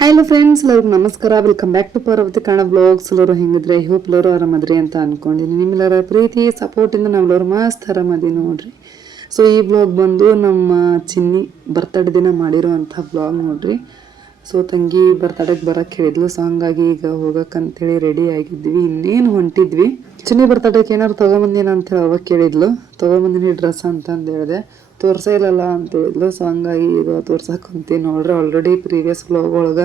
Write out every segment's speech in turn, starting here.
Hello friends, ಎಲ್ಲರಿಗೂ ನಮಸ್ಕಾರ. Welcome back to Parvathi Kannada blogs. ಎಲ್ಲರೂ ಹೆಂಗಿದ್ರೆ ಹೋಪ್ ಎಲ್ಲರೂ ಆರಾಮದ್ರಿ ಅಂತ ಅನ್ಕೊಂಡಿನಿ. ನಿಮ್ಮೆಲ್ಲರ ಪ್ರೀತಿ ಸಪೋರ್ಟಿಂದ ನಾವೆಲ್ಲರೂ ಮಸ್ತ್ ಆರಾಮದಿ ನೋಡ್ರಿ. ಸೊ ಈ ಬ್ಲಾಗ್ ಬಂದು ನಮ್ಮ ಚಿನ್ನಿ ಬರ್ತಡೇ ದಿನ ಮಾಡಿರೋವಂಥ ಬ್ಲಾಗ್ ನೋಡ್ರಿ. ಸೊ ತಂಗಿ ಬರ್ತಡೇಗೆ ಬರೋಕ್ಕೆ ಹೇಳಿದ್ಲು. ಸೊ ಹಂಗಾಗಿ ಈಗ ಹೋಗಕ್ಕಂತೇಳಿ ರೆಡಿ ಆಗಿದ್ವಿ. ಇನ್ನೇನು ಹೊಂಟಿದ್ವಿ. ಚಿನ್ನಿ ಬರ್ತಡೇಗೆ ಏನಾರು ತೊಗೊಂಬಂದಿನ ಅಂತೇಳಿ ಅವಾಗ ಕೇಳಿದ್ಲು. ತೊಗೊಂಬಂದಿನಿ ಡ್ರೆಸ್ ಅಂತಂದು ಹೇಳಿದೆ. ತೋರ್ಸೇ ಇಲ್ಲಲ್ಲ ಅಂತ ಹೇಳಿದ್ಲು. ಸೊ ಹಂಗಾಗಿ ಈಗ ತೋರ್ಸಕ್ಕೆ ಕುಂತೀನಿ ನೋಡ್ರಿ. ಆಲ್ರೆಡಿ ಪ್ರೀವಿಯಸ್ ಬ್ಲಾಗ್ ಒಳಗೆ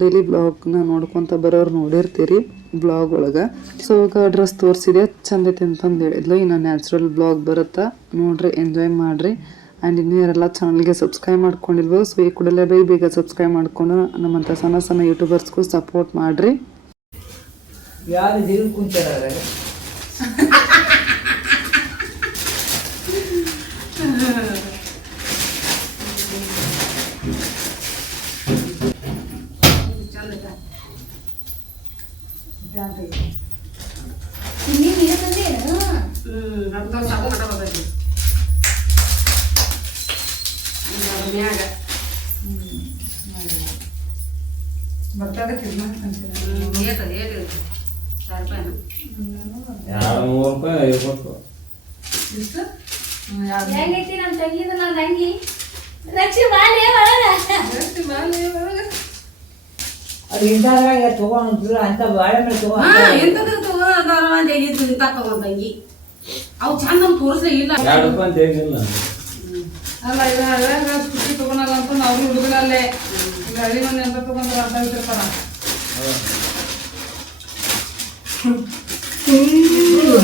ಡೈಲಿ ಬ್ಲಾಗ್ನ ನೋಡ್ಕೊತ ಬರೋರು ನೋಡಿರ್ತೀರಿ ಬ್ಲಾಗ್ ಒಳಗೆ. ಸೊ ಈಗ ಡ್ರೆಸ್ ತೋರಿಸಿದೆ, ಚಂದ ಐತೆ ಅಂತಂದು ಹೇಳಿದ್ಲು. ಇನ್ನು ನ್ಯಾಚುರಲ್ ಬ್ಲಾಗ್ ಬರುತ್ತಾ ನೋಡ್ರಿ, ಎಂಜಾಯ್ ಮಾಡಿರಿ. ಆ್ಯಂಡ್ ಇನ್ನೂ ಯಾರೆಲ್ಲ ಚಾನಲ್ಗೆ ಸಬ್ಸ್ಕ್ರೈಬ್ ಮಾಡ್ಕೊಂಡಿಲ್ವೋ ಸೊ ಈ ಕೂಡಲೇ ಬೇಗ ಸಬ್ಸ್ಕ್ರೈಬ್ ಮಾಡ್ಕೊಂಡು ನಮ್ಮಂಥ ಸಣ್ಣ ಯೂಟ್ಯೂಬರ್ಸ್ಗೂ ಸಪೋರ್ಟ್ ಮಾಡಿರಿ. ಯಾರು ಜೀವ ಕುಂತಾರ ತಗೊಂಡ್ರು ಅಂತ ಬಾಳೆ ಮೇಲೆ ತಗೊಂಡಂಗಿ ಅವು ಚಂದ ತೋರಿಸ್ಲೇ ಇಲ್ಲ. ಅಲ್ಲ ಖುಷಿ ತಗೊಳಲ್ಲ ಅಂತ ನಾವು ಹುಡುಗರಲ್ಲೇ ಈಗ ಹಳ್ಳಿ ಮಂದಿ ಅಂತ ತಗೊಂಡ್ರ ಅಂತ ಹೇಳ್ತಿರ್ತಾರ.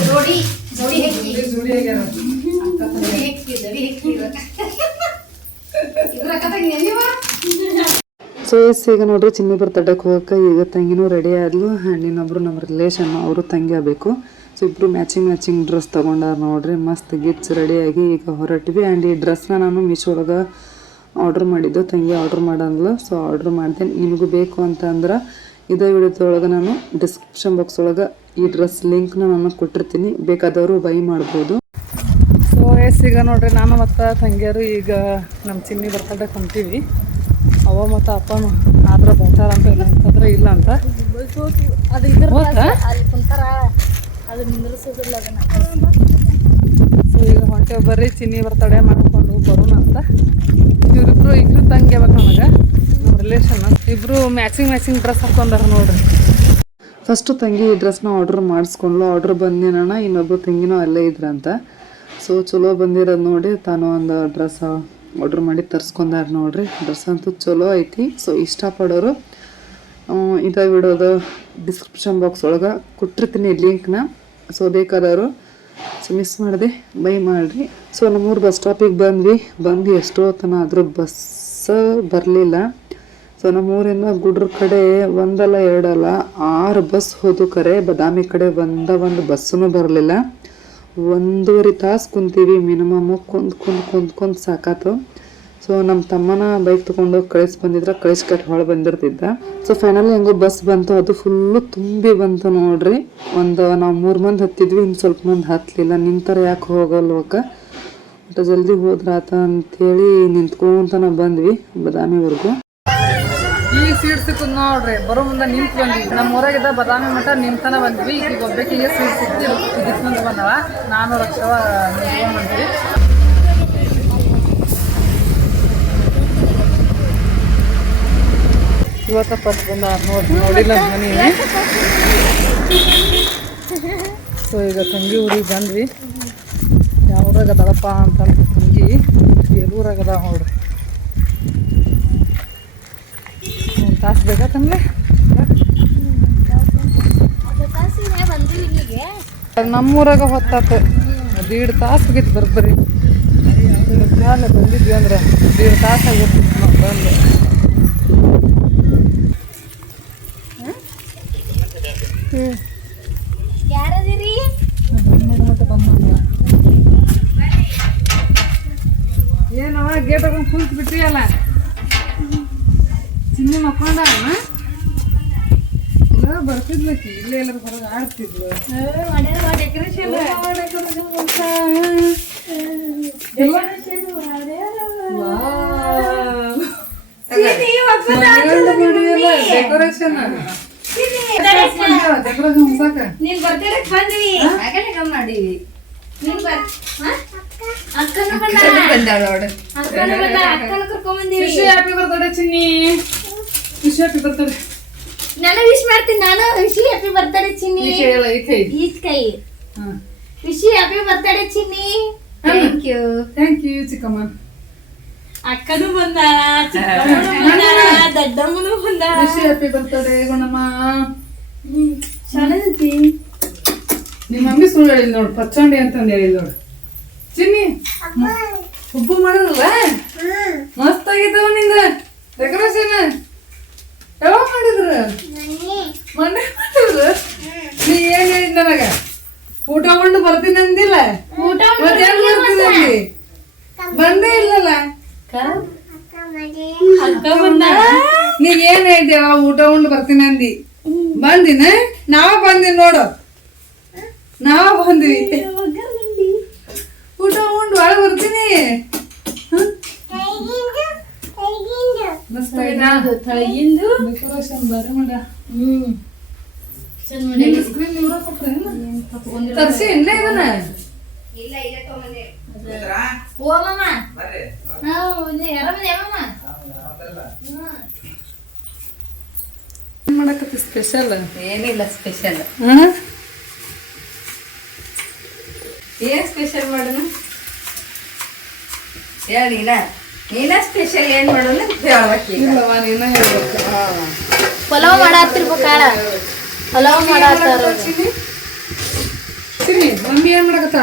ಜೋಡಿ ಹೇಗ್ಯಾರ ಸೊ ಈಗ ನೋಡ್ರಿ, ಚಿನ್ನಿ ಬರ್ತಡೇಗೆ ಹೋಗಕ್ಕೆ ಈಗ ತಂಗಿನೂ ರೆಡಿ ಆದ್ಲು. ಆ್ಯಂಡ್ ಇನ್ನೊಬ್ರು ನಮ್ಮ ರಿಲೇಷನ್ ಅವರು ತಂಗಿ ಆಗಬೇಕು. ಸೊ ಇಬ್ಬರು ಮ್ಯಾಚಿಂಗ್ ಡ್ರೆಸ್ ತೊಗೊಂಡಾರ ನೋಡ್ರಿ. ಮಸ್ತ್ ಗಿಚ್ ರೆಡಿಯಾಗಿ ಈಗ ಹೊರಟ್ವಿ. ಆ್ಯಂಡ್ ಈ ಡ್ರೆಸ್ನ ನಾನು ಮೀಶೋ ಒಳಗೆ ಆರ್ಡ್ರ್ ಮಾಡಿದ್ದು. ತಂಗಿ ಆರ್ಡ್ರ್ ಮಾಡಂದ್ಲು. ಸೊ ಆರ್ಡ್ರ್ ಮಾಡಿದೆ. ನಿಮಗೂ ಬೇಕು ಅಂತಂದ್ರೆ ಇದೇ ವಿಡಿಯೋದೊಳಗೆ ನಾನು ಡಿಸ್ಕ್ರಿಪ್ಷನ್ ಬಾಕ್ಸ್ ಒಳಗೆ ಈ ಡ್ರೆಸ್ ಲಿಂಕ್ನ ನಾನು ಕೊಟ್ಟಿರ್ತೀನಿ, ಬೇಕಾದವರು ಬೈ ಮಾಡ್ಬೋದು. ಸೊ ಈಗ ನೋಡ್ರಿ, ನಾನು ಮತ್ತು ತಂಗಿಯರು ಈಗ ನಮ್ಮ ಚಿನ್ನಿ ಬರ್ತಡೇಗೆ ಹೊಂಟೀವಿ. ಅವ ಮತ್ತು ಅಪ್ಪನು ಆದ್ರೆ ಬರ್ತಾರ ಅಂತ ಇಲ್ಲ ಅಂತಂದ್ರೆ ಇಲ್ಲ ಅಂತ ಸೊ ಈಗ ಹೊಂಟೇವು. ಬರ್ರಿ ಚಿನ್ನಿ ಬರ್ತಡೇ ಮಾಡ್ಕೊಂಡು ಬರೋಣ ಅಂತ. ಇಬ್ರು ತಂಗಿ ಅವಾಗ ನನಗೆ ನಮ್ಮ ರಿಲೇಷನ್ ಇಬ್ಬರು ಮ್ಯಾಚಿಂಗ್ ಡ್ರೆಸ್ ಹಾಕೊಂಡಾರ ನೋಡ್ರಿ. ಫಸ್ಟು ತಂಗಿ ಈ ಡ್ರೆಸ್ನ ಆರ್ಡ್ರ್ ಮಾಡಿಸ್ಕೊಂಡ್ಲು. ಆರ್ಡ್ರ್ ಬಂದಿನ ಇನ್ನೊಬ್ರು ತಂಗಿನೂ ಅಲ್ಲೇ ಇದ್ರಂತ. ಸೊ ಚಲೋ ಬಂದಿರೋದು ನೋಡಿ ತಾನು ಒಂದು ಡ್ರೆಸ್ ಆರ್ಡ್ರ್ ಮಾಡಿ ತರಿಸ್ಕೊಂಡಾರ ನೋಡ್ರಿ. ಡ್ರೆಸ್ ಅಂತೂ ಚಲೋ ಐತಿ. ಸೊ ಇಷ್ಟಪಡೋರು ಇದೇ ವಿಡಿಯೋದ ಡಿಸ್ಕ್ರಿಪ್ಷನ್ ಬಾಕ್ಸ್ ಒಳಗೆ ಕೊಟ್ಟಿರ್ತೀನಿ ಲಿಂಕ್ನ. ಸೊ ಬೇಕಾದವರು ಮಿಸ್ ಮಾಡಿದೆ ಬೈ ಮಾಡಿರಿ. ಸೊ ನಮ್ಮೂರು ಬಸ್ ಸ್ಟಾಪಿಗೆ ಬಂದ್ವಿ ಎಷ್ಟೋ ತನ ಆದರೂ ಬಸ್ ಬರಲಿಲ್ಲ. ಸೊ ನಮ್ಮೂರಿಂದ ಗುಡ್ರ ಕಡೆ ಒಂದಲ್ಲ ಎರಡಲ್ಲ 6 ಬಸ್ ಹೋದು ಕರೆ. ಬದಾಮಿ ಕಡೆ ಒಂದು ಬಸ್ಸೂ ಬರಲಿಲ್ಲ. 1.5 ತಾಸು ಕುಂತೀವಿ ಮಿನಿಮಮ್. ಕುಂದ್ಕೊಂಡು ಸಾಕಾತು. ಸೊ ನಮ್ಮ ತಮ್ಮನ ಬೈಕ್ ತೊಗೊಂಡು ಕಳಿಸ್ಕಟ್ಟು ಹೊಳೆ ಬಂದಿರ್ತಿದ್ದ. ಸೊ ಫೈನಲಿ ಹೆಂಗೋ ಬಸ್ ಬಂತು. ಅದು ಫುಲ್ಲು ತುಂಬಿ ಬಂತು ನೋಡ್ರಿ. ನಾವು 3 ಮಂದಿ ಹತ್ತಿದ್ವಿ, ಇನ್ನು ಸ್ವಲ್ಪ ಮಂದಿ ಹತ್ತಲಿಲ್ಲ. ನಿಂತಾರೆ ಯಾಕೆ ಹೋಗಲ್ವಕ್ಕ, ಬಟ್ ಜಲ್ದಿ ಹೋದ್ರಾತ ಅಂಥೇಳಿ ನಿಂತ್ಕೊಂತನ ಬಂದ್ವಿ ಬದಾಮಿವರೆಗೂ. ಈಗ ಸೀಟ್ ಸಿಕ್ಕದ್ ನೋಡ್ರಿ. ಬರೋ ಮುಂದೆ ನಿಂತು ಬಂದ್ವಿ. ನಮ್ಮ ಊರಾಗಿದ್ದ ಬದಾಮಿ ಮಠ ನಿಂತನ ಬಂದ್ವಿ. ಈಗ ಒಬ್ಬಾಕಿಗೆ ಸೀಟ್ ಸಿಕ್ತಿ ಮುಂದೆ ಬಂದವ. ನಾನು ರಕ್ಷವ ನಿಂತ್ಕೊಂಡು ಬಂದ್ವಿ. ಇವತ್ತ ಫಸ್ಟ್ ಬಂದ ನೋಡಿಲ್ಲ ಮನೇನೆ. ಸೊ ಈಗ ತಂಗಿ ಊರಿಗೆ ಬಂದ್ವಿ. ಯಾವ ಊರಾಗ ಅದಳಪ್ಪ ಅಂತಂದ್ರೆ ತಂಗಿ ಬೇಲೂರಾಗದ ನೋಡ್ರಿ. 1 ತಾಸು ಬೇಕಾ ತಂಗ್ಲೆ? ನಮ್ಮೂರಾಗ ಹೊತ್ತಾತು. 1.5 ತಾಸು ಆಗಿತ್ತು ಬರ್ಬರಿ. ಬಂದಿದ್ವಿ ಅಂದ್ರೆ 1.5 ತಾಸು ಆಗಿರ್ತಿತ್ತು ನಾವು ಬಂದು. ಏನವ ಗೇಟ್ ಹಾಕೊಂಡು ಕುಂತು ಬಿಟ್ಟಿಯಲ್ಲ. ಚಿನ್ನಿ ಮಕ್ಕೊಂಡ ಬರ್ತಿದ್ಲಕ್ಕಿ ಇಲ್ಲೇ ಎಲ್ಲರೂ ಹೊರಗೆ ಆಡ್ತಿದ್ಲು. ಡೆಕೋರೇಷನ್ ನೀನ್ ಬರ್ತಡೇ ಬಂದ್ವಿ ಹಾಗಲೇ ಕಮ್ ಮಾಡೀವಿ ನೀನ್ ಅಕ್ಕನ ಬಂದಾಳ ಅಕ್ಕನ ಕರ್ಕೊಂಡ್ ಬಂದೀವಿ ವಿಶ್ ಹ್ಯಾಪಿ ಬರ್ತಡೇ ಚಿನ್ನಿ ವಿಶ್ ಹ್ಯಾಪಿ ಬರ್ತಡೇ ನಾನು ವಿಶ್ ಮಾಡ್ತೀನಿ ನಾನು ವಿಶ್ ಹ್ಯಾಪಿ ಬರ್ತಡೇ ಚಿನ್ನಿ ಈಚ್ ಕೈ wish happy birthday Chinni thank you ಚಿಕ್ಕಮ್ಮ ಅಕ್ಕನು ಬಂದಾಳ ಚಿಕ್ಕಮ್ಮನು ಬಂದಾಳ ದೊಡ್ಡಮ್ಮನು ಬಂದಾಳ ವಿಶ್ ಹ್ಯಾಪಿ ಬರ್ತಡೇ ಗುಣಮ್ಮ ಚೆನ್ನಾಗೈತಿ ನಿಮ್ಮ ಮಮ್ಮಿ ಸುಳ್ಳು ಹೇಳಿದ್ ನೋಡು ಪಚ್ಚಂಡಿ ಅಂತಂದು ಹೇಳಿದ್ ನೋಡು ಚಿನ್ನಿ ಉಪ್ಪು ಮಾಡಿದ್ರಲ್ಲ ಮಸ್ತ್ ಆಗಿತ್ತವ ನಿಂದ ಡೆಕೋರೇಷನ್ ಯಾವಾಗ ಮಾಡಿದ್ರ ಮೊನ್ನೆ ಮಾಡಿದ್ರ ನೀ ಏನ್ ಹೇಳಿದ್ ನನಗ ಊಟ ಉಂಡು ಬರ್ತೀನಿ ಅಂದಿಲ್ಲ ಮತ್ತೇನ್ ಬರ್ತೀನಿ ಅಂದಿ ಬಂದೇ ಇಲ್ಲಲ್ಲ ಅಕ್ಕ ಬಂದಾಳ ನೀ ಏನ್ ಹೇಳಿದ್ಯವ ಊಟ ಉಂಡು ಬರ್ತೀನಿ ಅಂದಿ ಬಂದಿನ ನಾವ ಬಂದಿನಿ ನೋಡು ನಾವ ಬಂದ್ವಿ ಊಟ ಉಂಡು ಒಳಗೆ ಬರ್ತೀನಿ ಮಸ್ತ್ ತಳಗಿಂದು ಡೆಕೋರೇಷನ್ ಬರೀ ಮಾಡ ಚಂದ ಮಾಡಿ ಸ್ಕ್ರೀನ್ ಇವ್ರ ತರ್ಸಿ ಇಲ್ಲೇ ಇದನ್ನ ಇಲ್ಲ ಇಲ್ಲ ತಗೊಂಡೆ ಓ ಮಾಮ ಆರಾಮದೆ ಮಾಮ ಏನ್ ಮಾಡಕತ್ತಿ ಸ್ಪೆಷಲ್ ಏನಿಲ್ಲ ಸ್ಪೆಷಲ್ ಏನ್ ಸ್ಪೆಷಲ್ ಮಾಡೋಣ ಹೇಳಿಲ್ಲ ನೀನ ಸ್ಪೆಷಲ್ ಏನ್ ಮಾಡೋಣ ಹೇಳ್ಬೇಕು ಇಲ್ಲವಾ ನೀನ ಹೇಳ್ಬೇಕು ಪಲಾವ್ ಮಾಡತ್ತಿರ್ಬೇಕಾಳ ಪಲಾವ್ ಮಾಡತ್ತಾರ ಚಿನ್ನಿ ಮಮ್ಮಿ ಏನ್ ಮಾಡಕತ್ತ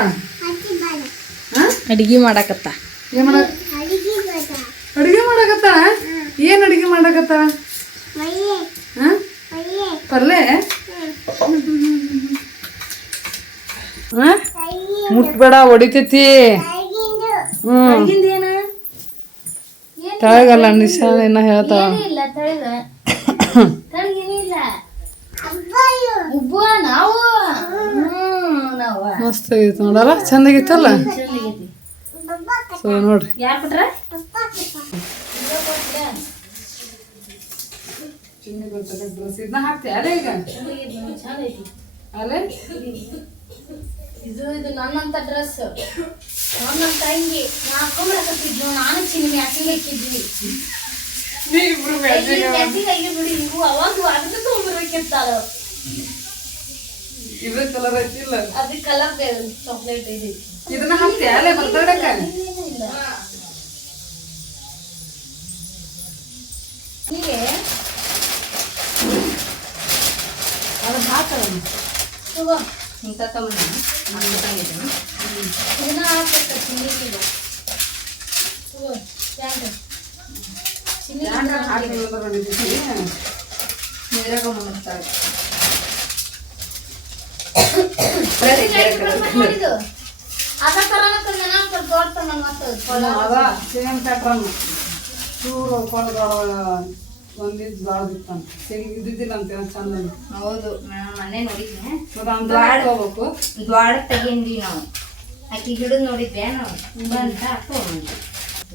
ಅಡಿಗೆ ಮಾಡಕತ್ತ ಏನ್ ಮಾಡಕ್ ಅಡಿಗೆ ಮಾಡಕತ್ತ ಏನ್ ಅಡಿಗೆ ಮಾಡಕತ್ತ ಪಲ್ಲೆ ಮುಟ್ಬೇಡ ಹೊಡಿತೈತಿ ಅಡಿಗಿಂದ ಏನ ತಳಗಲ್ಲ ನಿಶಾನ ಏನ ಹೇಳ್ತಾವ ಇಲ್ಲ ತಳಗ ತಳಗೇನೂ ಇಲ್ಲ ಉಬ್ಬ ನಾವು ನಾವ ಮಸ್ತ್ ಆಗೈತಿ ನೋಡಲ್ಲ ಚಂದಾಗಿತ್ತಲ್ಲ ಚಂದಾಗೈತಿ ಸೊ ನೋಡ್ರಿ ಯಾರ್ ಕೊಟ್ರ ಇದನ್ನ ಹಾಕ್ತಿ ಅಲೆ ಈಗ ಚಂದೈತಿ ಅಲೆ ಇದು ನನ್ನಂತ ಡ್ರೆಸ್ ನನ್ನ ತಂಗಿ ನಾ ಹಾಕೊಂಡ್ಬರಕತ್ತಿದ್ನು ನಾನು ಚಿನ್ನಿ ಮ್ಯಾಚಿಂಗ್ ಹಾಕಿದ್ವಿ ಮ್ಯಾಚಿಂಗ್ ಆಗಿ ಬಿಡಿ ನೀವು ಅವಾಗ ಅದಕ್ಕೆ ತೊಗೊಂಡ್ಬರ್ಬೇಕಿತ್ತಾಳ ಇದ್ರ ಕಲರ್ ಐತಿಲ್ಲ ಅದಕ್ಕೆ ಕಲರ್ ಚಾಕ್ಲೇಟ್ ಇದೆ ಇದನ್ನ ಹಾಕ್ತಿ ಅಲೆ ಬರ್ತಡಕ ಇಲ್ಲ ಹೀಗೆ ಅದನ್ನ ಹಾಕಲ್ಲ ತಗೋ ಇಂಥ ತಗೊಂಡು ಇದನ್ನ ಹಾಕ್ಬೇಕು ಚಿನ್ನಿಗೆ ತಗೋ ಪ್ಯಾಂಟ್ ಚಿನ್ನಿ ನೀರಾಗ ಮುಗಿಸ್ತಾರೆ ಮಾಡಿದ್ದು ಅದ ತರನ ತಂದ ನಾನು ಸ್ವಲ್ಪ ದೊಡ್ಡ ತಂದ ಮತ್ತೆ ಅದ ಸೇಮ್ ಪ್ಯಾಟ್ರನ್ ಚೂರು ಒಂದಿದ್ದು ಬಾಳದಿತ್ತಂತ ಇದ್ದಿದ್ದಿಲ್ಲ ಅಂತ ಚಂದ ಹೌದು ನಾನು ಮನೆ ನೋಡಿದ್ನೆ ಹೋಗ್ಬೇಕು ದ್ವಾಡ ತೆಗಿಂದ್ವಿ ನಾವು ಆಕಿ ಹಿಡಿದು ನೋಡಿದ್ವಿ ನಾವು ಬಂತ ತಗೊಂಡ್ವಿ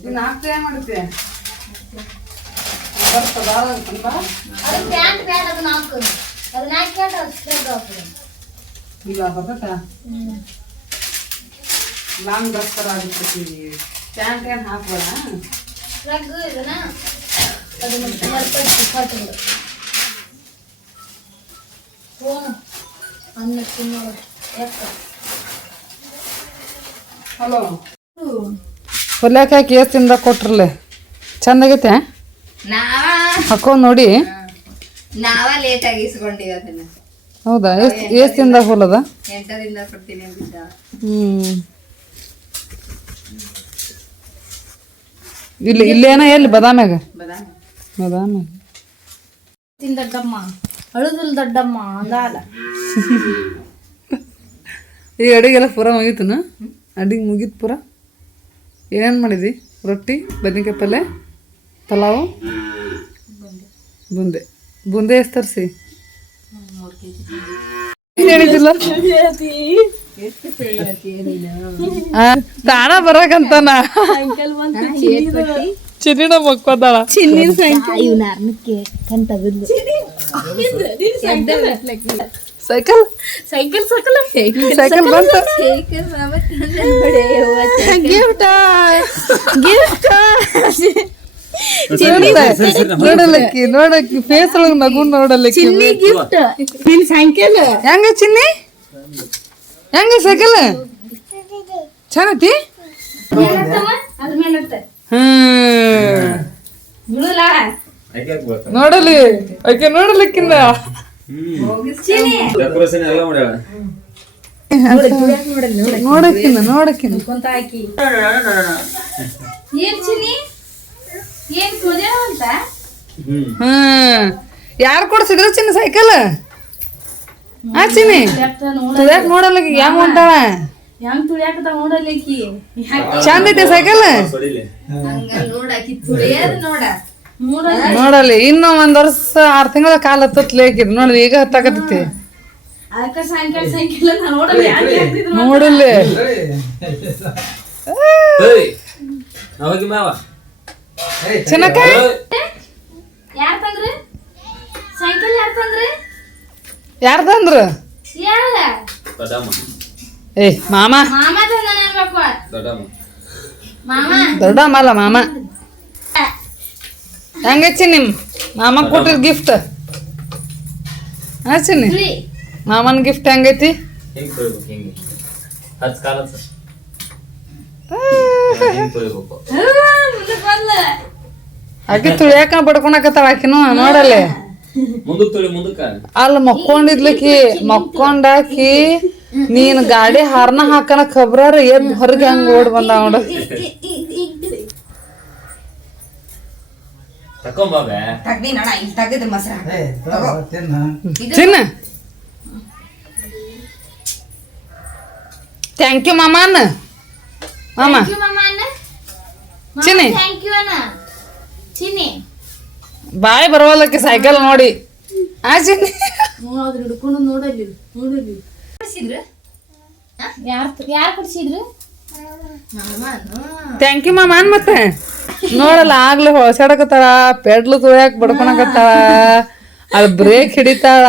ಇನ್ನು ಹಾಕ್ತಾ ಏನ್ ಮಾಡುತ್ತೆ ಬರ್ತದ ಅಂತಂದ ಅದು ಪ್ಯಾಂಟ್ ಅದನ್ನ ಹಾಕು ಅದನ್ನ ಹಾಕ್ಯಾಟ ಸ್ಪ್ರೆಡ್ ಹಾಕು ಇಲ್ಲ ಬರ್ತಟ ಲಾಂಗ್ ಡ್ರೆಸ್ ಥರ ಆಗಿರ್ತೈತಿ ಪ್ಯಾಂಟ್ ಏನು ಹಾಕ್ಬೇಡ ಸ್ಪ್ರೆಡ್ ಇದನ್ನ ಅದನ್ನ ಮರ್ಪಟ್ಟು ಕಟ್ಬಿಡು ಫೋನ್ ಅನ್ನ ತಿನ್ನೋದು ಯಾಕ ಹಲೋ ಹೊಲ್ಯಾಕ ಹಾಕಿ ಎಷ್ಟು ತಿಂದ ಕೊಟ್ರಲ್ಲ ಚಂದಾಗೈತೆ ಹಾಕೊಂಡ್ ನೋಡಿ ನಾವ ಲೇಟ್ ಆಗಿ ಇಸ್ಕೊಂಡಿವಿ ಅದನ್ನ ಹೌದಾ ಎಷ್ಟು ತಿಂದಾಗ ಹೊಲದ 8 ದಿಂದ ಕೊಡ್ತೀನಿ ಅಂದಿದ್ದ ಇಲ್ಲೇನ ಎಲ್ಲಿ ಬದಾಮ್ಯಾಗ ಬದಾಮ ಬದಾಮ್ಯಾಗ ತಿಂದ ದೊಡ್ಡಮ್ಮ ಅಳುದಿಲ್ಲ ದೊಡ್ಡಮ್ಮ ಅಂದಾಲ ಈ ಅಡಿಗೆಲ್ಲ ಪೂರ ಮುಗೀತನ ಅಡಿಗೆ ಮುಗೀತು ಪೂರ ಏನೇನು ಮಾಡಿದಿ ರೊಟ್ಟಿ ಬದ್ನಿಕಾಯಿ ಪಲ್ಯ ಪಲಾವು ಬುಂದೆ ಬುಂದೆ ಎಷ್ಟು ತರಿಸಿ ಹೇಳಿದಿಲ್ಲ ತಾಣ ಬರಕಂತಾನ ಚಿನ್ನಿನ ಮಕ್ಕೋದಾಳ ಚಿನ್ನಿನ ಸಂಖ್ಯೆ ಇವ್ನ ಅರ್ನಕ್ಕೆ ಕಣ್ ತಗದ್ಲು ಸೈಕಲ್ ಸೈಕಲ್ ಸಕಲ ಸೈಕಲ್ ಬಂತ ಸೈಕಲ್ ಮಾಮ ಗಿಫ್ಟ್ ಗಿಫ್ಟ್ ನೋಡಲಕ್ಕಿ ನೋಡಕ್ಕಿ ಫೇಸ್ ಒಳಗ ನಗು ನೋಡಲಕ್ಕಿ ಚಿನ್ನಿ ಗಿಫ್ಟ್ ನಿನ್ ಸೈಕಲ್ ಹೆಂಗ ಚಿನ್ನಿ ಹೆಂಗ ಸೈಕಲ್ ಚಂದತಿ ಅದ್ರ ಮೇಲೆ ನೋಡಲಿ ಆಕೆ ನೋಡಲಿಕ್ಕಿಂದ ನೋಡಕ್ಕಿಂದ ಏನ್ ಚಿನ್ನಿ ಏನ್ ಪೂಜೆ ಅಂತ ಯಾರು ಕೊಡ್ಸಿದ್ರು ಚಿನ್ನ ಸೈಕಲ್ ಆ ಚಿನ್ನಿ ತುಳ್ಯಾಕ ನೋಡಲ್ಲ ಹೆಂಗ್ ಹೊಂಟಾಳ ಹೆಂಗ್ ತುಳಿಯಾಕದ ನೋಡಲಿಕ್ಕಿ ಚಂದ ಐತೆ ಸೈಕಲ್ ನೋಡಾಕಿ ತುಳಿಯದ್ ನೋಡ ನೋಡಲಿ ಇನ್ನು ಒಂದ್ ವರ್ಷ 6 ತಿಂಗಳ ಕಾಲ ಹತ್ತತ್ಲೆ ಹಾಕಿದ್ ನೋಡ್ರಿ ಈಗ ಹತ್ತಾಕತ್ತೈತಿ ಅದಕ್ಕ ಸಾಯಂಕಾಲ ಸಾಯಂಕಾಲ ನೋಡಲಿ ನೋಡಲಿ ಚಿನ್ನಕ್ಕ ಯಾರ್ ತಂದ್ರಿ ಸೈಕಲ್ ಯಾರ್ ತಂದ್ರಿ ಯಾರ್ದಂದ್ರ ಯಾರ ಏ ಮಾಮ ಮಾಮ ತಂದಾನ ಅನ್ಬೇಕು ಮಾಮ ದೊಡ್ಡ ಅಲ್ಲ ಮಾಮ ಹೆಂಗಚ್ಚಿ ನಿಮ್ ಮಾಮ ಕೊಟ್ಟಿದ್ ಗಿಫ್ಟ್ ಚಿನ್ನಿ ತುಳಿ ಮಾಮನ್ ಗಿಫ್ಟ್ ಹೆಂಗೈತಿ ಮುಂದಕ್ಕೆ ಬಂದ್ಲ ಆಕಿ ತುಳಿಯಾಕ ಬಡ್ಕೊಳಕತ್ತಾಳ ಆಕಿನು ನೋಡಲ್ಲಿ ಅಲ್ಲಿ ಮಕ್ಕೊಂಡಿದ್ಲಕಿ ಮಕ್ಕೊಂಡಾಕಿ ನೀನ್ ಗಾಡಿ ಹಾರ್ನ ಹಾಕನ ಖಬ್ರಾರ ಎದ್ ಹೊರಗೆ ಹಂಗ ಓಡ್ ಬಂದ ನೋಡ ಚಿನ್ನ ಥ್ಯಾಂಕ್ ಯು ಮಾಮ ಅನ್ನ ಮಾಮ ಥ್ಯಾಂಕ್ ಯು ಮಾಮ ಅಣ್ಣ ಚಿನ್ನಿ ಥ್ಯಾಂಕ್ ಯು ಅಣ್ಣ ಚಿನ್ನಿ ಬಾಯ್ ಬರವಲ್ಲಕ್ಕೆ ಸೈಕಲ್ ನೋಡಿ ಆ ಚಿನ್ನಿ ನೋಡೋದು ಹಿಡ್ಕೊಂಡು ನೋಡಲಿ ನೋಡಲಿ ಕೊಡ್ಸಿದ್ರು ಯಾರು ಕೊಡ್ಸಿದ್ರು ಥ್ಯಾಂಕ್ ಯು ಮಾಮ ಅನ್ ಮತ್ತೆ ನೋಡಲ್ಲ ಆಗ್ಲೇ ಹೊಸಾಡಕತ್ತಾಳ ಪೆಡ್ಲು ತುಳ್ಯಾಕ ಬಡ್ಕೊಳಕತ್ತಾಳ ಅದ್ ಬ್ರೇಕ್ ಹಿಡಿತಾಳ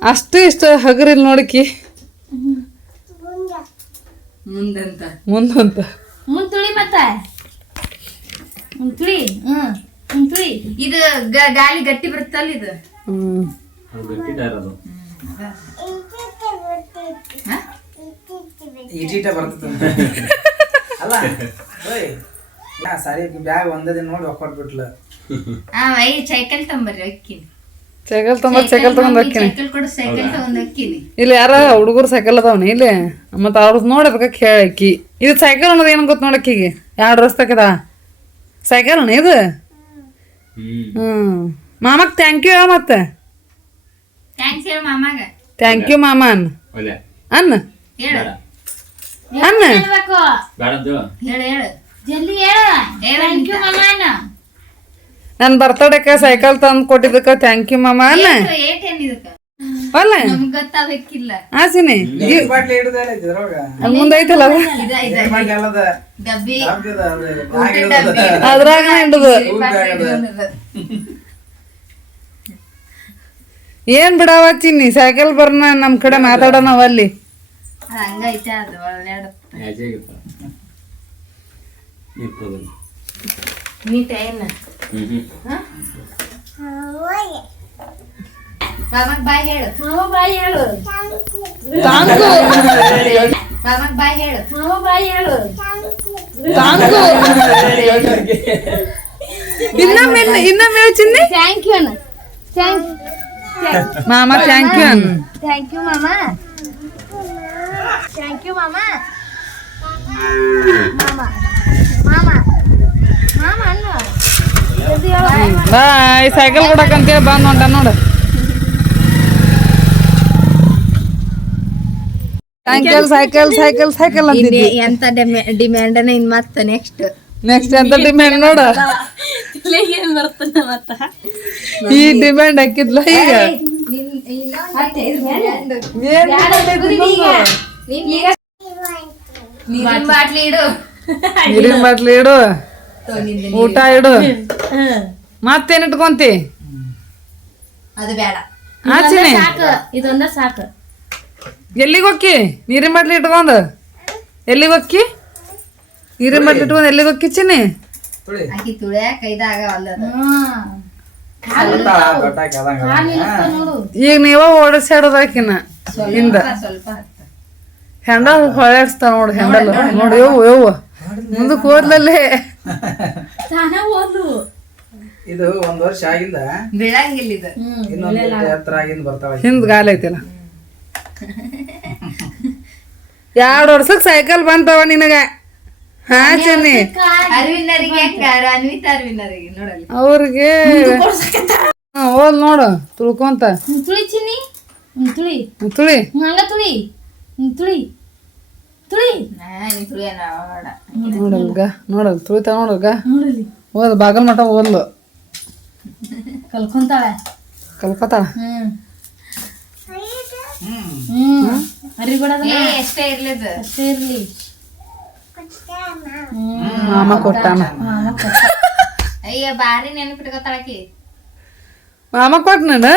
ಅಷ್ಟು ಇಷ್ಟ ಹಗರಿಲ್ ನೋಡಕಿ ಮುಂದಂತ ಮುಂದಂತ ಮುಂದ್ ತುಳಿ ಮತ್ತ ಮುಂದ್ ತುಳಿ ತುಳಿ ಇದು ಗಾಳಿ ಗಟ್ಟಿ ಬರುತ್ತಲ್ಲ ಇದು ಹ್ಮ್ ಈಟೀಟ ಬರ್ತದ ಅಲ್ಲ ಸಾರಿ ಬ್ಯಾಗ್ ಒಂದೇ ದಿನ ನೋಡಿ ಒಕ್ಕೊಟ್ಬಿಟ್ಲು ಐ ಸೈಕಲ್ ತಂಬರ್ರಿ ಅಕ್ಕಿನಿ ಸೈಕಲ್ ತಗೊಂಡ್ ಹೋಗ್ತೀನಿ ಸೈಕಲ್ ಕೊಡು ಸೈಕಲ್ ತಗೊಂಡ್ ಅಕ್ಕಿನಿ ಇಲ್ಲಿ ಯಾರ ಹುಡುಗರು ಸೈಕಲ್ ಅದಾವನಿ ಇಲ್ಲಿ ಮತ್ತ ಅವ್ರದ್ ನೋಡಬೇಕ ಕೇಳಕ್ಕಿ ಇದು ಸೈಕಲ್ ಅನ್ನೋದು ಏನ್ ಗೊತ್ತ ನೋಡಕ್ಕಿಗೆ ಎರಡು ವರ್ಷ ತಕದ ಸೈಕಲ್ ಅಣ್ಣ ಇದು ಮಾಮಕ್ ಥ್ಯಾಂಕ್ ಯು ಮತ್ತೆ ಥ್ಯಾಂಕ್ಸ್ ಹೇಳು ಮಾಮಾಗ ಥ್ಯಾಂಕ್ ಯು ಮಾಮ ಅನ್ನ ಹೇಳು ಅನ್ನ ಹೇಳ್ಬೇಕು ಹೇಳು ಹೇಳು ಜಲ್ದಿ ಹೇಳ ಥ್ಯಾಂಕ್ ಯು ಮಾಮ ಅಣ್ಣ ನನ್ ಬರ್ತಡೇಕ ಸೈಕಲ್ ತಂದ್ ಕೊಟ್ಟಿದ್ದಕ್ಕ ಥ್ಯಾಂಕ್ ಯು ಮಾಮ ಅನ್ನ ಏಟೇನ್ ಇದಕ್ಕ ಅಲ್ಲ ನಮ್ಗ್ ಗೊತ್ತಾಗಕ್ಕಿಲ್ಲ ಆಸಿನಿ ಬಾಟ್ಲಿ ಹಿಡಿದಲ್ಲ ಇದ್ರೊಳಗ ಅಲ್ಲಿ ಮುಂದೆ ಐತಲ್ಲ ಅದು ಬಾಟ್ಲಿ ಅಲ್ಲದ ಡಬ್ಬಿ ಅದ್ರಾಗ ಹಿಡಿದು ಏನ್ ಬಿಡವ ಚಿನ್ನಿ ಸೈಕಲ್ ಬರ್ನ ನಮ್ ಕಡೆ ಮಾತಾಡೋಣ ಅಲ್ಲಿ ಹಂಗೈತೆ ಅದು ಒಳ್ಳೆಡತ್ತ ನೀಟ ಏನ ಮಾಮಕ್ ಬಾಯ್ ಹೇಳು ಬಾಯಿ ಹೇಳು ಮಾಮಕ್ ಬಾಯ್ ಹೇಳು ಬಾಯಿ ಹೇಳು ಇನ್ನೊಮ್ಮೆ ಚಿನ್ನಿ ಥ್ಯಾಂಕ್ ಯು ಅಣ್ಣ ಥ್ಯಾಂಕ್ ಮಾಮ ಥ್ಯಾಂಕ್ ಯು ಅನ್ ಥ್ಯಾಂಕ್ ಯು ಮಾಮ ಥ್ಯಾಂಕ್ ಯು ಮಾಮ ಮಾಮ ಮಾಮ ಮಾಮ ಅಣ್ಣ ಬಾಯ್ ಸೈಕಲ್ ಕೊಡಕಂತೇಳಿ ಬಂದ್ ಹೊಂಟ ನೋಡು ಸೈಕಲ್ ಅಂತಿದ್ದಿ ಎಂತ ಡಿಮ್ಯಾಂಡನ ಇನ್ ಮತ್ತ ನೆಕ್ಸ್ಟ್ ಎಂತ ಡಿಮ್ಯಾಂಡ್ ನೋಡ ಏನ್ ಬರ್ತಾನ ಮತ್ತ ಈ ಡಿಮ್ಯಾಂಡ್ ಹಾಕಿದ್ಲ ಈಗ ನೀರಿನ ಬಾಟ್ಲಿ ಇಡು ನೀರಿನ ಬಾಟ್ಲಿ ಇಡು ಊಟ ಇಡು ಮತ್ತೇನ್ ಇಟ್ಕೊಂತಿ ಅದು ಬೇಡ. ಆಚಿನಿ ಸಾಕು ಇದೊಂದ ಸಾಕು. ಎಲ್ಲಿಗೆ ಹೋಕ್ಕಿ ನೀರಿನ ಬಾಟ್ಲಿ ಇಟ್ಕೊಂಡ್ ಎಲ್ಲಿಗೆ ಹೋಕ್ಕಿ ನೀರಿನ ಬಾಟ್ಲಿ ಇಟ್ಕೊಂಡ್ ಎಲ್ಲಿಗೆ ಹೋಕ್ಕಿ ಚಿನಿ ತುಳಿ ಆಕಿ ತುಳಿಯಾಕ ಇದಾಗ ಅಲ್ಲದ. ದೊಡ್ಡಾಕಿ ಆದಂಗ ನೋಡು ಈಗ ನೀವ ಓಡಿಸ್ಯಾಡೋದಾಕಿನ ಹಿಂದ ಸ್ವಲ್ಪ ಹೆಂಡಲ್ ಹೊಳ್ಯಾಡ್ಸ್ತಾವ ನೋಡು ಹೆಂಡಲ್ ನೋಡಿ ಯವ್ವ ಮುಂದಕ್ಕೆ ಹೋದ್ಲಲ್ಲೇ ತಾನ ಓದ್ಲು. ಇದು 1 ವರ್ಷ ಆಗಿಂದ ಬೀಳಂಗಿಲ್ಲ ಇದು. ಇನ್ನೊಂದು ಎತ್ತರ ಆಗಿಂದ ಬರ್ತಾವ. ಹಿಂದ್ ಗಾಲಿ ಐತಿಲ್ಲ 2 ವರ್ಷಕ್ಕೆ ಸೈಕಲ್ ಬಂತವ ನಿನಗ. ಹಾ ಚೆನ್ನಿ ಅರವಿಂದರಿಗೆ ಹೆಂಗ ಅನ್ವಿತ ಅರವಿಂದರಿಗೆ ನೋಡಲ್ಲಿ ಅವ್ರಿಗೆ ಹೋದ್ ನೋಡು ತುಳ್ಕೊಂತ ತುಳಿ ಚಿನ್ನಿ ತುಳಿ ತುಳಿ ಹಂಗ ತುಳಿ ತುಳಿ ತುಳಿ ನೀ ತುಳಿಯನ ಬೇಡ. ನೋಡಲ್ಗ ನೋಡಲ್ ತುಳಿತ ನೋಡಲ್ಗ ನೋಡಲಿ ಓದ್ ಬಾಗಲ್ ಮಠ ಓದ್ಲು ಕಲ್ಕೊಂತಾಳೆ. ಕಲ್ಕತ್ತಾಳ. ಅರಿಬಿಡದ ಎಷ್ಟೇ ಇರ್ಲಿದ ಅಷ್ಟೇ ಇರ್ಲಿ. ಮಾಮ ಕೊಟ್ಟಾನ ಅಯ್ಯ ಬಾರಿ ನೆನಪಿಟ್ಕೊತಾಳಕಿ. ಮಾಮ ಕೊಟ್ನ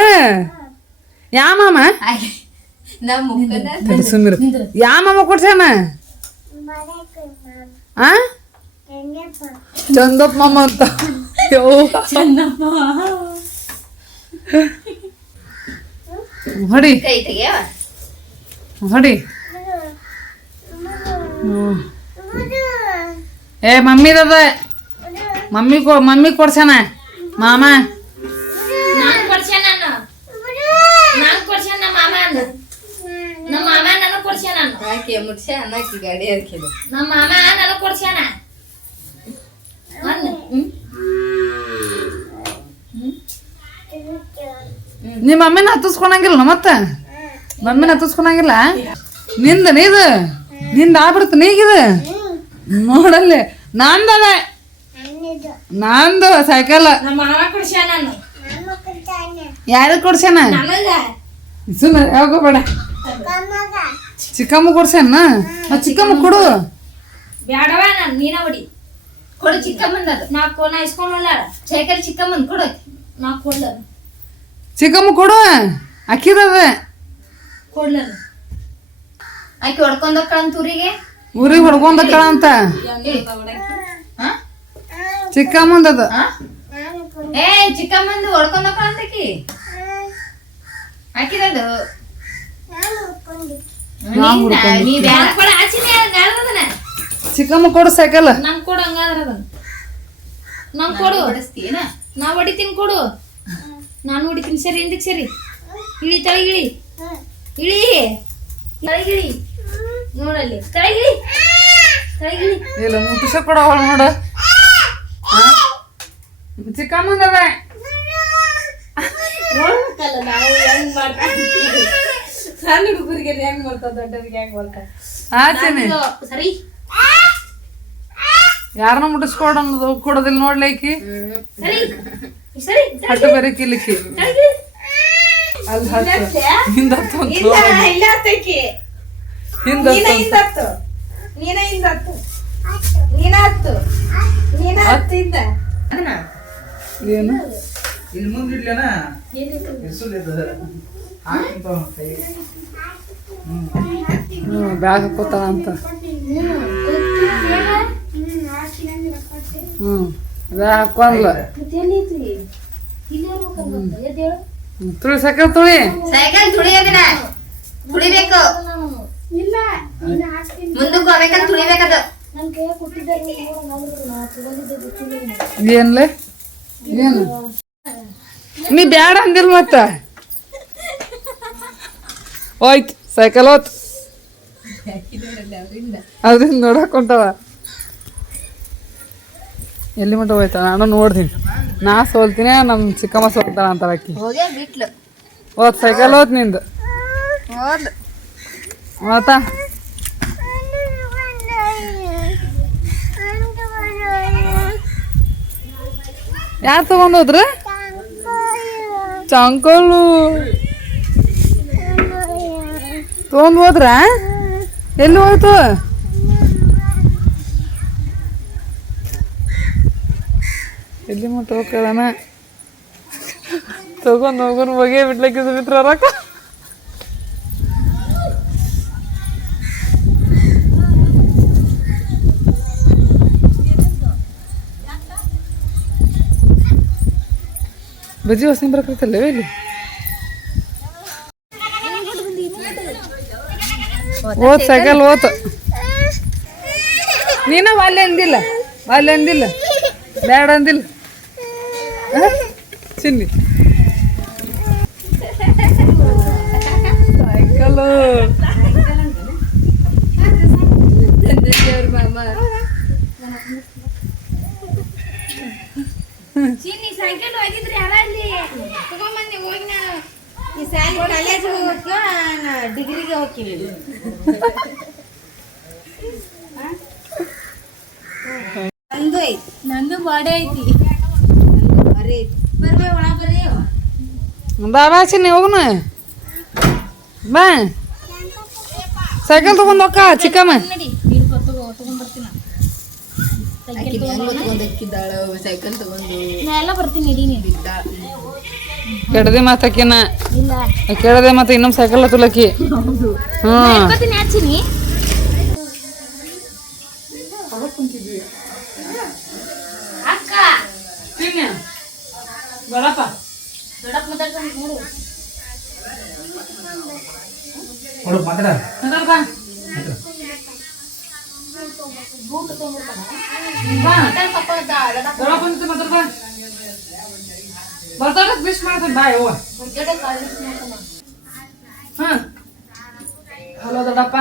ಯಾ ಮಾಮ ನಮ್ ಮುಖದ ಸುಮ್ಮಿರು ಯಾ ಮಾಮ ಕೊಡ್ಸ್ಯಾನ ಆ ಚಂದಪ್ಪ ಮಾಮ ಅಂತ ಚೆನ್ನಪ್ಪ ಹೊಡಿ ಕೈ ತೆಗಿಯವ ಹೊಡಿ ಏ ಮಮ್ಮಿದದ ಮಮ್ಮಿ ಕೊಡ್ಸ್ಯಾನ ಮಾಮ ನಾನ್ ಕೊಡ್ಸ್ಯಾನ ನಾನ್ ಕೊಡ್ಸ್ಯಾನ ನಮ್ಮ ಮಾಮ ಅಂದ. ನಮ್ಮ ಮಾಮ ನನಗ್ ಕೊಡ್ಸ್ಯಾನ ಆಕಿ ಮುಟ್ಸೆ ಅನ್ನಕಿ ಗಾಡಿ ಹಾಕಿದ. ನಮ್ಮ ಮಾಮ ನನಗ್ ಕೊಡ್ಸ್ಯಾನ ಅಂದ. ನಿಮ್ಮ ಮಮ್ಮಿನ ಹತ್ತಿಸ್ಕೊಳಂಗಿಲ್ಲ ಮತ್ತ ಮಮ್ಮಿನ ಹತ್ತಿಸ್ಕೊಳಂಗಿಲ್ಲ ನಿಂದ ನೀದು ನಿಂದ ಆಗ್ಬಿಡ್ತ ನೀಗಿದು ನೋಡಲ್ಲಿ ನಂದದ ನಂದು ಸೈಕಲ್ ನಮ್ಮ ಮಾಮ ಕೊಡ್ಸ್ಯಾನ ಯಾರು ಕೊಡ್ಸ್ಯಾನ ನನಗ ಸುಮ್ಮನೆ ಯಾಕೋಬೇಡ ಚಿಕ್ಕಮ್ಮ ಕೊಡ್ಸ್ಯಾನ ಚಿಕ್ಕಮ್ಮ ಕೊಡು ಬ್ಯಾಡವ ನೀನ ಹೊಡಿ. ಕೊಡು ಚಿಕ್ಕಮ್ಮಂದ ಅದು. ನಾ ಇಸ್ಕೊಂಡ್ ಸೈಕಲ್ ಚಿಕ್ಕಮ್ಮಂದ್ ಕೊಡು. ನಾ ಕೊಡ್ಲ ಚಿಕ್ಕಮ್ಮ ಕೊಡು ಅಕ್ಕಿದದ ಕೊಡ್ಲ ಆಕಿ ಹೊಡ್ಕೊಂಡೋಗ್ಕಳಂತ ಊರಿಗೆ. ಊರಿಗೆ ಹೊಡ್ಕೊಂಡಕ್ಕಳ ಅಂತ ಚಿಕ್ಕಮ್ಮಂದದ ಏ ಚಿಕ್ಕಮ್ಮಂದು ಹೊಡ್ಕೊಂಡೋಗ್ಕಳಂತ ಆಕಿ ಹಾಕಿದದು. ನೀ ಬೇಡ ಚಿಕ್ಕಮ್ಮ ಕೊಡು ಸೈಕಲ್ ನಂಗ್ ಕೊಡು ಹಂಗಾದ್ರ ಅದನ್ನ ನಂಗ್ ಕೊಡು. ಹೊಡಿಸ್ತೀನ ನಾ ಹೊಡಿತೀನಿ ಕೊಡು. ನಾನು ಹೊಡಿತೀನಿ ಸರಿ ಎಂದಕ್ಕೆ ಸರಿ ಇಳಿ ತಳಗಿಳಿ ಇಳಿ ತಳಗಿಳಿ ನೋಡಲ್ಲಿ ತಳಗಿಳಿ ತಳಗಿಳಿ ಇಲ್ಲ ಮುಟ್ಟಿಸ ಕೊಡ ನೋಡ ಚಿಕ್ಕಮ್ಮಂದದ ನೋಡ್ಬೇಕಲ್ಲ ನಾವು ಹೆಂಗ್ ಮಾಡ್ತೀವಿ. ಸಣ್ಣ ಹುಡುಗರಿಗೆ ಹೆಂಗ್ ಮಾಡ್ತಾವ ದೊಡ್ಡರಿಗೆ ಹೆಂಗ್ ಮಾಡ್ತಾವ. ಆಚೆನೆ ಸರಿ ಯಾರನ್ನ ಮುಟ್ಟಿಸ್ಕೊಡ ಕೊಡೋದಿಲ್ಲ ನೋಡ್ಲಿಕ್ಕಿ ಸರಿ ಸರಿ ಹಟ್ಟು ಬರೀಕಿ ಇಲ್ಲಿಕ್ಕಿ ತಳಗಿಳಿ ಅಲ್ಲಿ ಹತ್ತು ಹಿಂದ ಇಲ್ಲ ತಕ್ಕಿ ಹಿಂದ ಏನು ಇಲ್ಲಿ ಮುಂದಿಡ್ಲೇನ ಇರ್ಸುಲಿದ್ದು ಹಾಕಿಂತ ಕೈ ಬ್ಯಾಗ್ ಹಾಕೋತಾಳ ಅಂತ ಬ್ಯಾಗ್ ಹಾಕೊಂಡ್ಲ ತುಳಿ ಸೈಕಲ್ ತುಳಿ ಸೈಕಲ್ ತುಳಿಯೋದಿನ ತುಳಿಬೇಕು. ಮುಂದಕ್ಕೆ ಹೋಗ್ಬೇಕಂತ ತುಳಿಬೇಕದು. ಏನ್ಲೆ ಏನು ನೀ ಬ್ಯಾಡ ಅಂದಿಲ್ ಮತ್ತ ಹೋಯ್ತು ಸೈಕಲ್ ಹೋತ್ ಅದರಿಂದ ನೋಡಕ್ ಹೊಂಟವ ಎಲ್ಲಿ ಮಟ್ಟ ಹೋಯ್ತ ನಾನು ನೋಡ್ತೀನಿ ನಾ ಸೋಲ್ತೀನಿ ನಮ್ಮ ಚಿಕ್ಕಮ್ಮ ಸೋಲ್ತಾಳ ಅಂತಾಳ ಆಕಿ ಹೋಗೇ ಬಿಟ್ಲು. ಹೋತ್ ಸೈಕಲ್ ಹೋತ್ ನಿಂದು ಹೋದ್ಲು. ಆತಾ ಯಾರು ತಗೊಂಡೋದ್ರ ಚಂಕಲು ತಗೊಂಡ್ ಹೋದ್ರ ಎಲ್ಲಿ ಹೋಯ್ತು ಎಲ್ಲಿ ಮಟ್ಟ ಹೋಗ್ಕಳಣ ತಗೊಂಡ್ ಹೋಗೋನ್ ಬಗೆ ಬಿಡ್ಲಿಕ್ಕೆ ಸುಮಿತ್ರ ರೊಕ್ಕ ಬಜ್ಜಿ ವಾಸನೆ ಬರಕತ್ತಲ್ಲ ಇಲ್ಲಿ ಓದ್ ಸೈಕಲ್ ಓತು ನೀನು ವಾಲ್ಯ ಅಂದಿಲ್ಲ ಬ್ಯಾಡ ಅಂದಿಲ್ಲ ಚಿನ್ನಿ ಸೈಕಲು ಚಿನ್ನಿ ಸೈಕಲ್ ಹೋಗಿದ್ರಿ ಯಾರ ಅಲ್ಲಿ ತಗೊಂಬಂದಿ ಹೋಗಿ ನಾನು ಈ ಸಾಲಿ ಕಾಲೇಜ್ ಹೋಗ್ತೀವ ಡಿಗ್ರಿಗೆ ಹೋಗ್ತೀನಿ ನಂದು ಐತಿ ನಂದು ಬಾಡೆ ಐತಿ ಬರೀ ಐತಿ ಬರ್ಬೇ ಒಳ ಬರ್ರಿ ಬಾ ಚಿನ್ನಿ ಹೋಗುನ ಬಾ ಸೈಕಲ್ ತಗೊಂಡ್ ಹೋಗ ಚಿಕ್ಕಮ್ಮ ನಡಿ ಹಿಡ್ಕೊ ತಗೊಂಡ್ ಬರ್ತೀನಿ ಸೈಕಲ್ ತಗೊಂಡು ನಾ ಎಲ್ಲ ಬರ್ತೀನಿ ಇಡೀ ನೀ ಕೆಡದೆ ಮಾತಕಿನ ಇಲ್ಲ ಕೇಳದೆ ಮತ್ತೆ ಇನ್ನೊಂದು ಸೈಕಲ್ ತುಲಕಿ ಹ್ಮ್ ಬರ್ತೀನಿ ಯಾಚಿನಿ ಅಕ್ಕ ಬರಪ್ಪ ದೊಡ್ಡಪ್ಪ ಮಾತಾಡ್ಕೊಂಡು ನೋಡು ನೋಡು ಮಾತಾಡ ಬರ್ತಾರ ವಿಶ್ ಮಾಡ್ತಾನೆ ಬಾಯ್ ಅವ್ವ ಹಲೋ ದೊಡ್ಡಪ್ಪ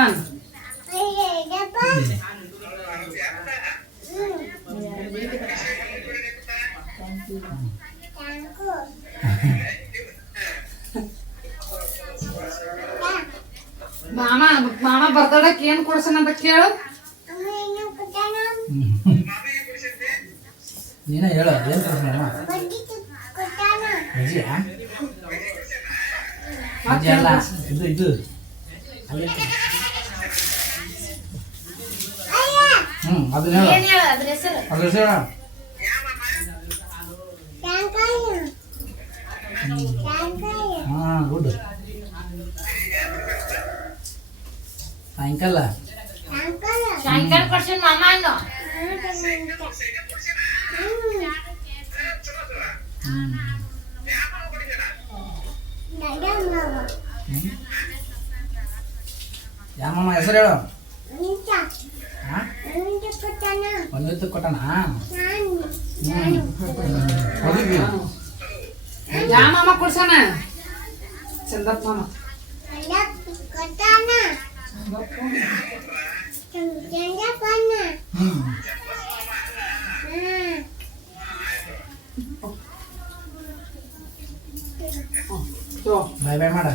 ಮಾಮ ಬರ್ತಡಕ್ ಏನ್ ಕೊಡ್ಸನಂತ ಕೇಳು ನೀನ ಹೇಳ ಏನ್ ಕಳ್ಸೋಣ ಅಜ್ಜಿ ಅಲ್ಲ ಇದು ಅದನ್ನ ಹೇಳ ಏನ್ ಹೇಳ ಅದ್ರ ಹೆಸರು ಅದ್ರ ಹೆಸರು ಹೇಳ ಗುಡ್ ಸಾಯಂಕಾಲ ಸಾಯಂಕಾಲ ಕೊಡ್ಸನ್ ಮಾಮ ಅನ್ನೋ ಯಾಮಮ್ಮ ಹೆಸರು ಹೇಳು ಒಂದು ಕೊಟ್ಟಣ ಯಾ ಮಾಮ ಕೊಡ್ಸಣ ಚಂದಪ್ಪ ಮಾಮ ಬಾಯ್ ಬಾಯ್ ಮಾಡ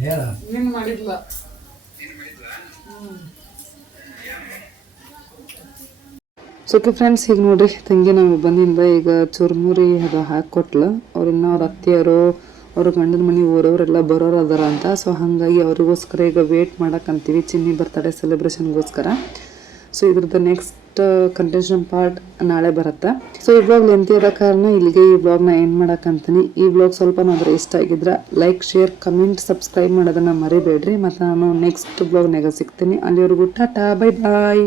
ಹೇಳ ನೀನು ಮಾಡಿದ್ಲ ಓಕೆ ಫ್ರೆಂಡ್ಸ್ ಈಗ ನೋಡ್ರಿ ತಂಗಿ ನಾವು ಬಂದಿಂದ ಈಗ ಚುರ್ಮುರಿ ಅದು ಹಾಕಿಕೊಟ್ಲು ಅವ್ರಿನ್ನ ಅವ್ರ ಅತ್ತೆಯರು ಅವ್ರ ಗಂಡನ ಮನೆ ಊರವರೆಲ್ಲ ಬರೋರು ಅದಾರ ಅಂತ ಸೊ ಹಾಗಾಗಿ ಅವ್ರಿಗೋಸ್ಕರ ಈಗ ವೇಟ್ ಮಾಡಕ್ಕಂತೀವಿ ಚಿನ್ನಿ ಬರ್ತಡೇ ಸೆಲೆಬ್ರೇಷನ್ಗೋಸ್ಕರ ಸೊ ಇದ್ರದ್ದು ನೆಕ್ಸ್ಟ್ ಕಂಟಿನ್ಯೂಷನ್ ಪಾರ್ಟ್ ನಾಳೆ ಬರುತ್ತೆ ಸೊ ಈ ಬ್ಲಾಗ್ ಲೆಂತಿ ಇರೋ ಕಾರಣ ಇಲ್ಲಿಗೆ ಈ ಬ್ಲಾಗ್ನ ಎಂಡ್ ಮಾಡಕ್ಕಂತೀನಿ ಈ ಬ್ಲಾಗ್ ಸ್ವಲ್ಪನಾದ್ರೂ ಇಷ್ಟ ಆಗಿದ್ರೆ ಲೈಕ್ ಶೇರ್ ಕಮೆಂಟ್ ಸಬ್ಸ್ಕ್ರೈಬ್ ಮಾಡೋದನ್ನು ಮರಿಬೇಡ್ರಿ ಮತ್ತು ನಾನು ನೆಕ್ಸ್ಟ್ ಬ್ಲಾಗ್ನಾಗ ಸಿಗ್ತೀನಿ ಅಲ್ಲಿವರೆಗೂ ಟಾಟಾ ಬೈ ಬಾಯ್